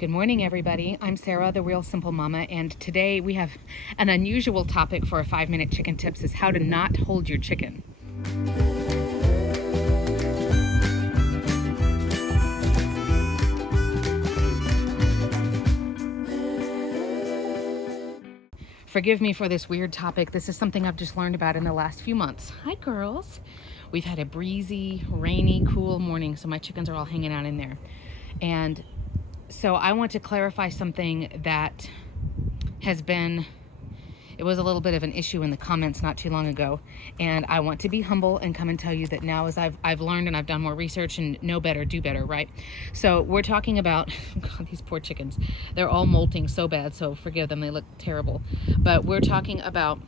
Good morning, everybody. I'm Sarah, the Real Simple Mama, and today we have an unusual topic for a 5-minute chicken tips is how to not hold your chicken. Forgive me for this weird topic. This is something I've just learned about in the last few months. Hi, girls. We've had a breezy, rainy, cool morning, so my chickens are all hanging out in there. And so I want to clarify something that it was a little bit of an issue in the comments not too long ago. And I want to be humble and come and tell you that now as I've learned and I've done more research and know better, do better, right? So we're talking about, God, these poor chickens. They're all molting so bad, so forgive them, they look terrible. But we're talking about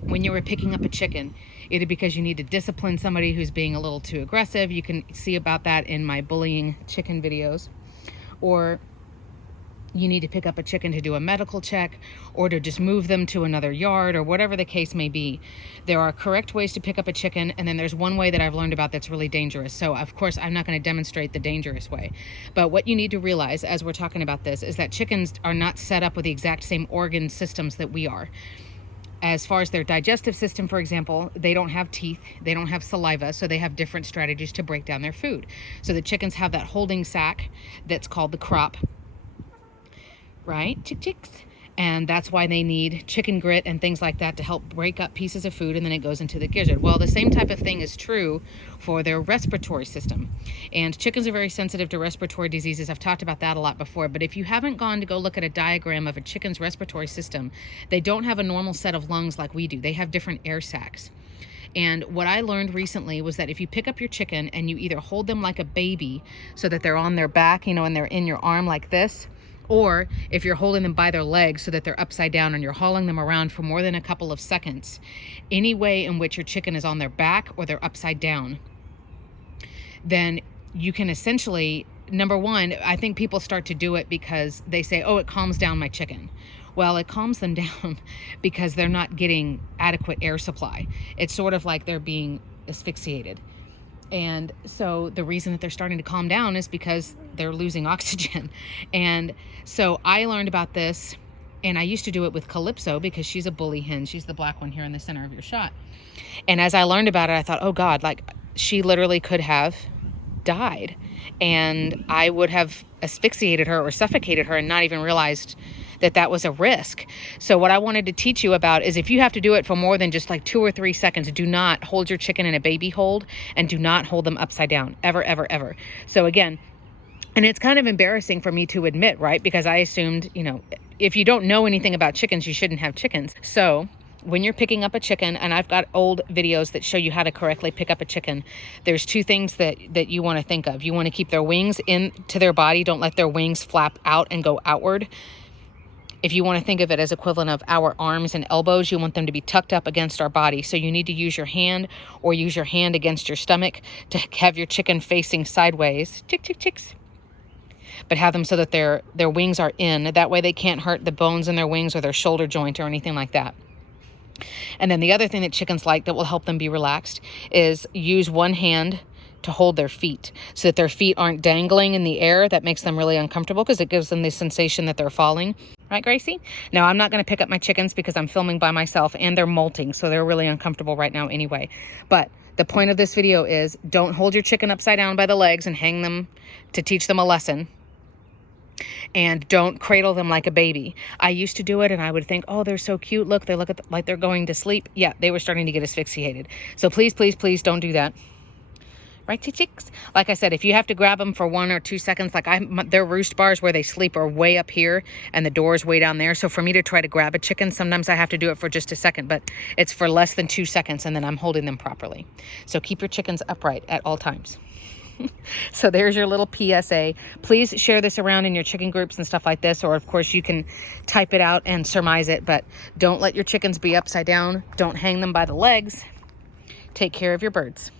when you were picking up a chicken, either because you need to discipline somebody who's being a little too aggressive. You can see about that in my bullying chicken videos. Or you need to pick up a chicken to do a medical check or to just move them to another yard or whatever the case may be. There are correct ways to pick up a chicken, and then there's one way that I've learned about that's really dangerous. So of course I'm not going to demonstrate the dangerous way. But what you need to realize as we're talking about this is that chickens are not set up with the exact same organ systems that we are. As far as their digestive system, for example, they don't have teeth, they don't have saliva, so they have different strategies to break down their food. So the chickens have that holding sac that's called the crop, right? Chicks. And that's why they need chicken grit and things like that to help break up pieces of food, and then it goes into the gizzard. Well, the same type of thing is true for their respiratory system. And chickens are very sensitive to respiratory diseases. I've talked about that a lot before, but if you haven't gone to go look at a diagram of a chicken's respiratory system, they don't have a normal set of lungs like we do. They have different air sacs. And what I learned recently was that if you pick up your chicken and you either hold them like a baby so that they're on their back, and they're in your arm like this, or if you're holding them by their legs so that they're upside down and you're hauling them around for more than a couple of seconds, any way in which your chicken is on their back or they're upside down, then you can essentially, number one, I think people start to do it because they say, oh, it calms down my chicken. Well, it calms them down because they're not getting adequate air supply. It's sort of like they're being asphyxiated. And so the reason that they're starting to calm down is because they're losing oxygen. And so I learned about this, and I used to do it with Calypso because she's a bully hen. She's the black one here in the center of your shot. And as I learned about it, I thought, oh God, like she literally could have died, and I would have asphyxiated her or suffocated her and not even realized that that was a risk. So what I wanted to teach you about is if you have to do it for more than just like 2 or 3 seconds, do not hold your chicken in a baby hold, and do not hold them upside down, ever, ever, ever. So again, and it's kind of embarrassing for me to admit, right? Because I assumed, if you don't know anything about chickens, you shouldn't have chickens. So when you're picking up a chicken, and I've got old videos that show you how to correctly pick up a chicken, there's 2 things that you want to think of. You want to keep their wings into their body. Don't let their wings flap out and go outward. If you want to think of it as equivalent of our arms and elbows, you want them to be tucked up against our body. So you need to use your hand or use your hand against your stomach to have your chicken facing sideways. Chick, chick, chicks. But have them so that their wings are in. That way they can't hurt the bones in their wings or their shoulder joint or anything like that. And then the other thing that chickens like that will help them be relaxed is use one hand to hold their feet so that their feet aren't dangling in the air. That makes them really uncomfortable because it gives them the sensation that they're falling. Right, Gracie? Now, I'm not going to pick up my chickens because I'm filming by myself and they're molting, so they're really uncomfortable right now anyway. But the point of this video is don't hold your chicken upside down by the legs and hang them to teach them a lesson. And don't cradle them like a baby. I used to do it and I would think, oh, they're so cute. Look, they look like they're going to sleep. Yeah, they were starting to get asphyxiated. So please, please, please don't do that. Right, chicks? Like I said, if you have to grab them for 1 or 2 seconds, like their roost bars where they sleep are way up here and the door's way down there. So for me to try to grab a chicken, sometimes I have to do it for just a second, but it's for less than 2 seconds and then I'm holding them properly. So keep your chickens upright at all times. So there's your little PSA. Please share this around in your chicken groups and stuff like this, or of course you can type it out and surmise it, but don't let your chickens be upside down. Don't hang them by the legs. Take care of your birds.